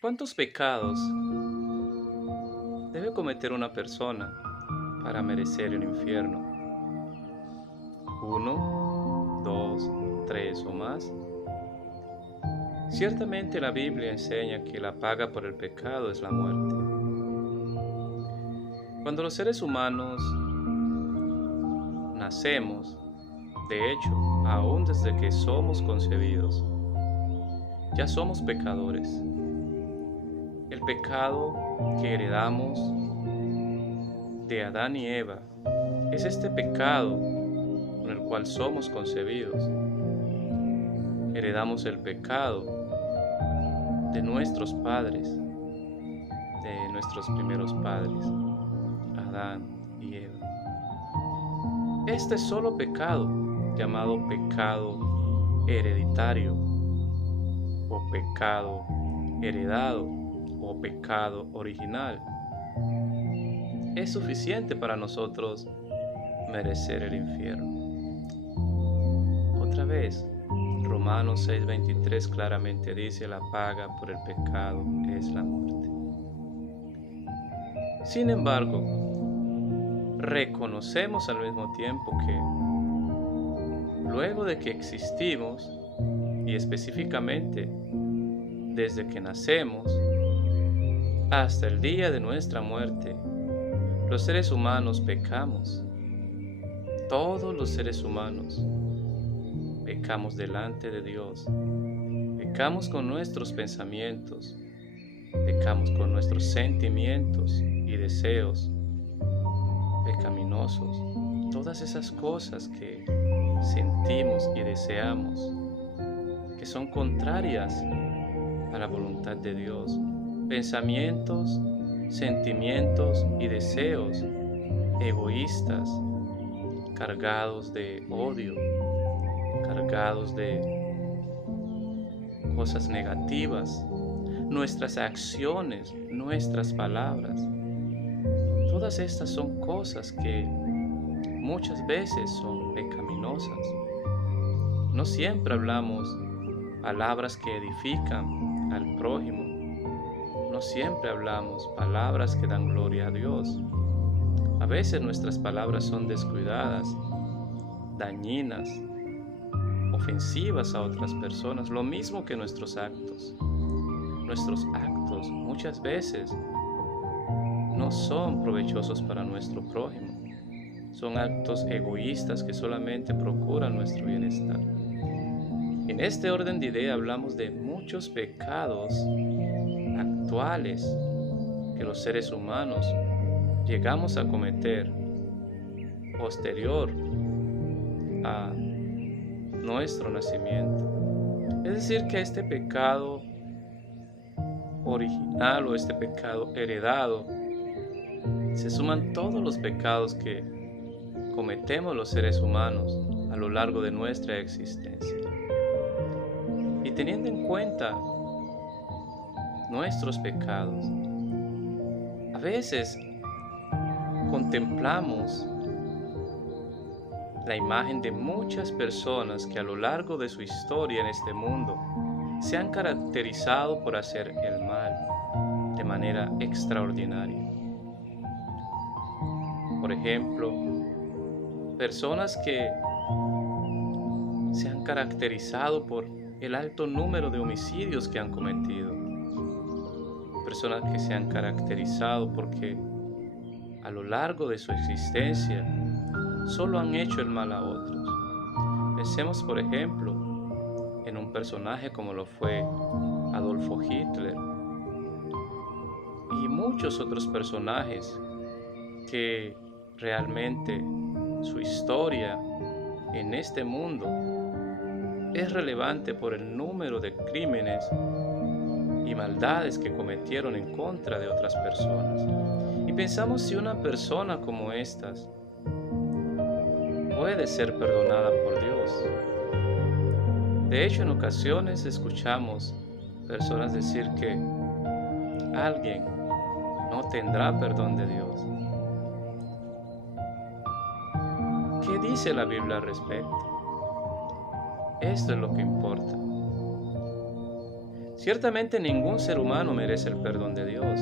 ¿Cuántos pecados debe cometer una persona para merecer el infierno? ¿Uno, dos, tres o más? Ciertamente la Biblia enseña que la paga por el pecado es la muerte. Cuando los seres humanos nacemos, de hecho, aún desde que somos concebidos, ya somos pecadores. El pecado que heredamos de Adán y Eva es este pecado con el cual somos concebidos. Heredamos el pecado de nuestros padres, de nuestros primeros padres, Adán y Eva. Este solo pecado, llamado pecado hereditario o pecado heredado o pecado original, es suficiente para nosotros merecer el infierno. Otra vez, Romanos 6:23 claramente dice: la paga por el pecado es la muerte. Sin embargo, reconocemos al mismo tiempo que luego de que existimos, y específicamente desde que nacemos hasta el día de nuestra muerte, los seres humanos pecamos. Todos los seres humanos pecamos delante de Dios. Pecamos con nuestros pensamientos. Pecamos con nuestros sentimientos y deseos pecaminosos. Todas esas cosas que sentimos y deseamos, que son contrarias a la voluntad de Dios. Pensamientos, sentimientos y deseos egoístas, cargados de odio, cargados de cosas negativas, nuestras acciones, nuestras palabras. Todas estas son cosas que muchas veces son pecaminosas. No siempre hablamos palabras que edifican al prójimo. No siempre hablamos palabras que dan gloria a Dios. A veces nuestras palabras son descuidadas, dañinas, ofensivas a otras personas, lo mismo que nuestros actos. Nuestros actos muchas veces no son provechosos para nuestro prójimo. Son actos egoístas que solamente procuran nuestro bienestar. En este orden de idea hablamos de muchos pecados actuales que los seres humanos llegamos a cometer posterior a nuestro nacimiento. Es decir, que este pecado original o este pecado heredado se suman todos los pecados que cometemos los seres humanos a lo largo de nuestra existencia. Y teniendo en cuenta nuestros pecados, a veces contemplamos la imagen de muchas personas que a lo largo de su historia en este mundo se han caracterizado por hacer el mal de manera extraordinaria. Por ejemplo, personas que se han caracterizado por el alto número de homicidios que han cometido. Personas que se han caracterizado porque a lo largo de su existencia solo han hecho el mal a otros. Pensemos, por ejemplo, en un personaje como lo fue Adolfo Hitler y muchos otros personajes que realmente su historia en este mundo es relevante por el número de crímenes y maldades que cometieron en contra de otras personas. Y pensamos si una persona como estas puede ser perdonada por Dios. De hecho, en ocasiones escuchamos personas decir que alguien no tendrá perdón de Dios. ¿Qué dice la Biblia al respecto? Esto es lo que importa. Ciertamente ningún ser humano merece el perdón de Dios.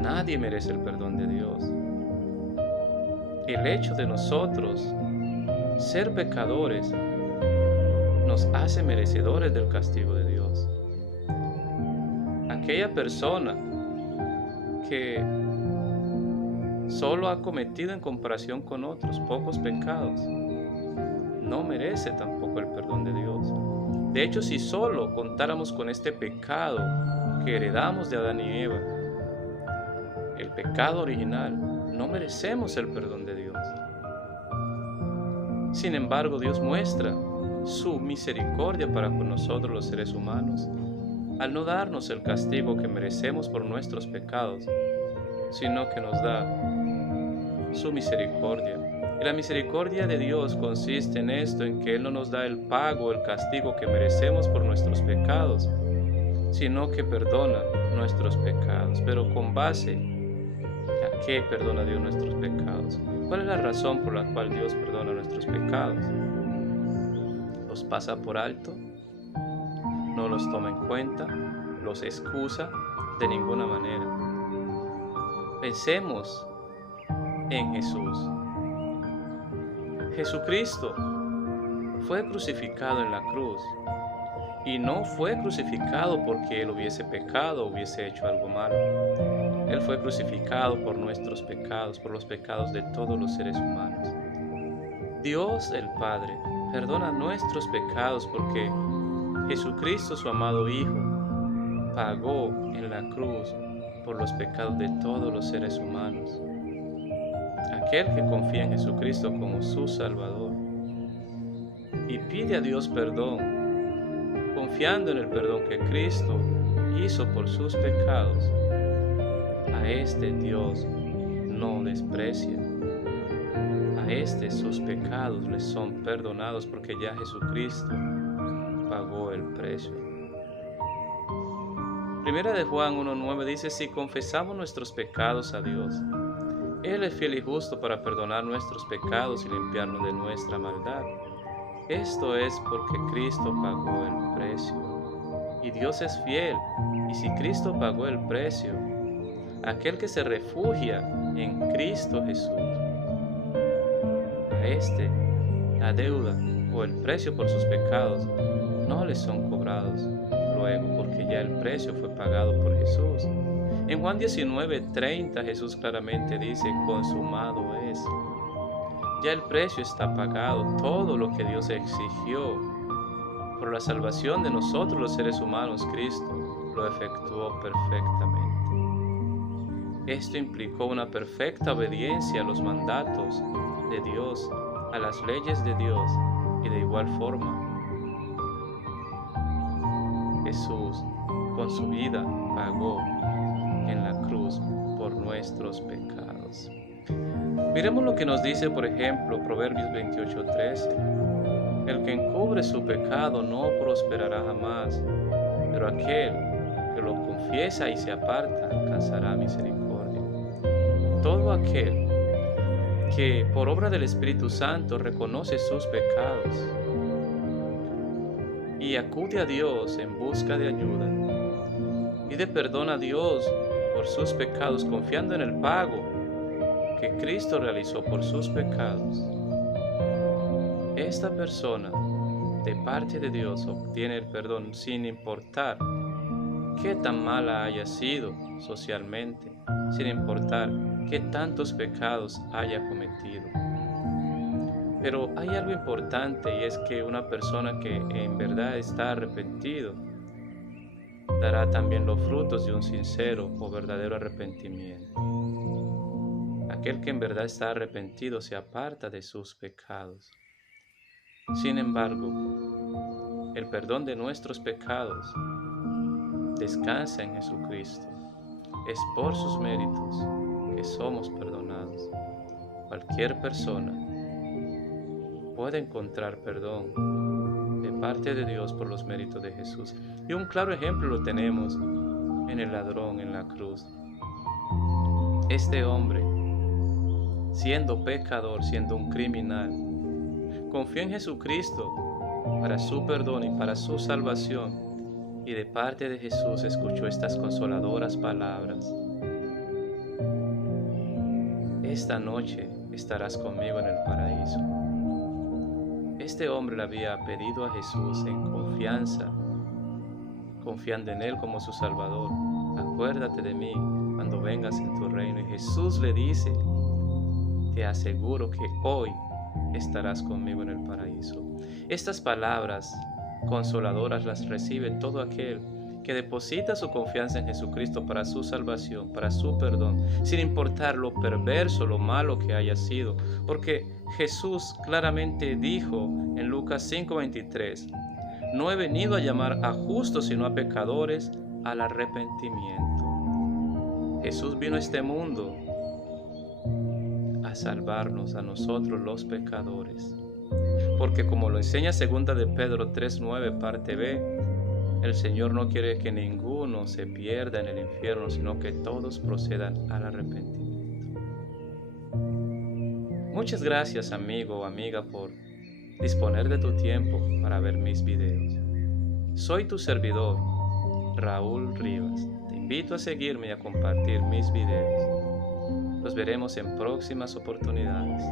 Nadie merece el perdón de Dios. El hecho de nosotros ser pecadores nos hace merecedores del castigo de Dios. Aquella persona que solo ha cometido en comparación con otros pocos pecados no merece tampoco el perdón de Dios. De hecho, si solo contáramos con este pecado que heredamos de Adán y Eva, el pecado original, no merecemos el perdón de Dios. Sin embargo, Dios muestra su misericordia para con nosotros los seres humanos, al no darnos el castigo que merecemos por nuestros pecados, sino que nos da su misericordia. Y la misericordia de Dios consiste en esto, en que Él no nos da el pago, el castigo que merecemos por nuestros pecados, sino que perdona nuestros pecados. Pero ¿con base a qué perdona Dios nuestros pecados? ¿Cuál es la razón por la cual Dios perdona nuestros pecados? ¿Los pasa por alto? ¿No los toma en cuenta? ¿Los excusa? De ninguna manera. Pensemos en Jesús. Jesucristo fue crucificado en la cruz, y no fue crucificado porque Él hubiese pecado o hubiese hecho algo malo. Él fue crucificado por nuestros pecados, por los pecados de todos los seres humanos. Dios el Padre perdona nuestros pecados porque Jesucristo, su amado Hijo, pagó en la cruz por los pecados de todos los seres humanos. Aquel que confía en Jesucristo como su Salvador y pide a Dios perdón, confiando en el perdón que Cristo hizo por sus pecados, a este Dios no desprecia. A este sus pecados les son perdonados porque ya Jesucristo pagó el precio. Primera de Juan 1:9 dice: si confesamos nuestros pecados a Dios, Él es fiel y justo para perdonar nuestros pecados y limpiarnos de nuestra maldad. Esto es porque Cristo pagó el precio. Y Dios es fiel, y si Cristo pagó el precio, aquel que se refugia en Cristo Jesús, a este la deuda o el precio por sus pecados no le son cobrados luego, porque ya el precio fue pagado por Jesús. En Juan 19:30 Jesús claramente dice: consumado es. Ya el precio está pagado. Todo lo que Dios exigió por la salvación de nosotros los seres humanos, Cristo lo efectuó perfectamente. Esto implicó una perfecta obediencia a los mandatos de Dios, a las leyes de Dios, y de igual forma Jesús con su vida pagó en la cruz por nuestros pecados. Miremos lo que nos dice, por ejemplo, Proverbios 28:13. El que encubre su pecado no prosperará jamás, pero aquel que lo confiesa y se aparta alcanzará misericordia. Todo aquel que por obra del Espíritu Santo reconoce sus pecados y acude a Dios en busca de ayuda, pide perdón a Dios por sus pecados, confiando en el pago que Cristo realizó por sus pecados, esta persona de parte de Dios obtiene el perdón sin importar qué tan mala haya sido socialmente, sin importar qué tantos pecados haya cometido. Pero hay algo importante, y es que una persona que en verdad está arrepentido dará también los frutos de un sincero o verdadero arrepentimiento. Aquel que en verdad está arrepentido se aparta de sus pecados. Sin embargo, el perdón de nuestros pecados descansa en Jesucristo. Es por sus méritos que somos perdonados. Cualquier persona puede encontrar perdón de parte de Dios por los méritos de Jesús. Y un claro ejemplo lo tenemos en el ladrón en la cruz. Este hombre, siendo pecador, siendo un criminal, confió en Jesucristo para su perdón y para su salvación, y de parte de Jesús escuchó estas consoladoras palabras: esta noche estarás conmigo en el paraíso. Este hombre le había pedido a Jesús en confianza, confiando en Él como su Salvador: acuérdate de mí cuando vengas en tu reino. Y Jesús le dice: te aseguro que hoy estarás conmigo en el paraíso. Estas palabras consoladoras las recibe todo aquel que deposita su confianza en Jesucristo para su salvación, para su perdón, sin importar lo perverso, lo malo que haya sido. Porque Jesús claramente dijo en Lucas 5:23: no he venido a llamar a justos, sino a pecadores al arrepentimiento. Jesús vino a este mundo a salvarnos a nosotros los pecadores. Porque como lo enseña 2 de Pedro 3:9 parte B, el Señor no quiere que ninguno se pierda en el infierno, sino que todos procedan al arrepentimiento. Muchas gracias, amigo o amiga, por disponer de tu tiempo para ver mis videos. Soy tu servidor, Raúl Rivas. Te invito a seguirme y a compartir mis videos. Nos veremos en próximas oportunidades.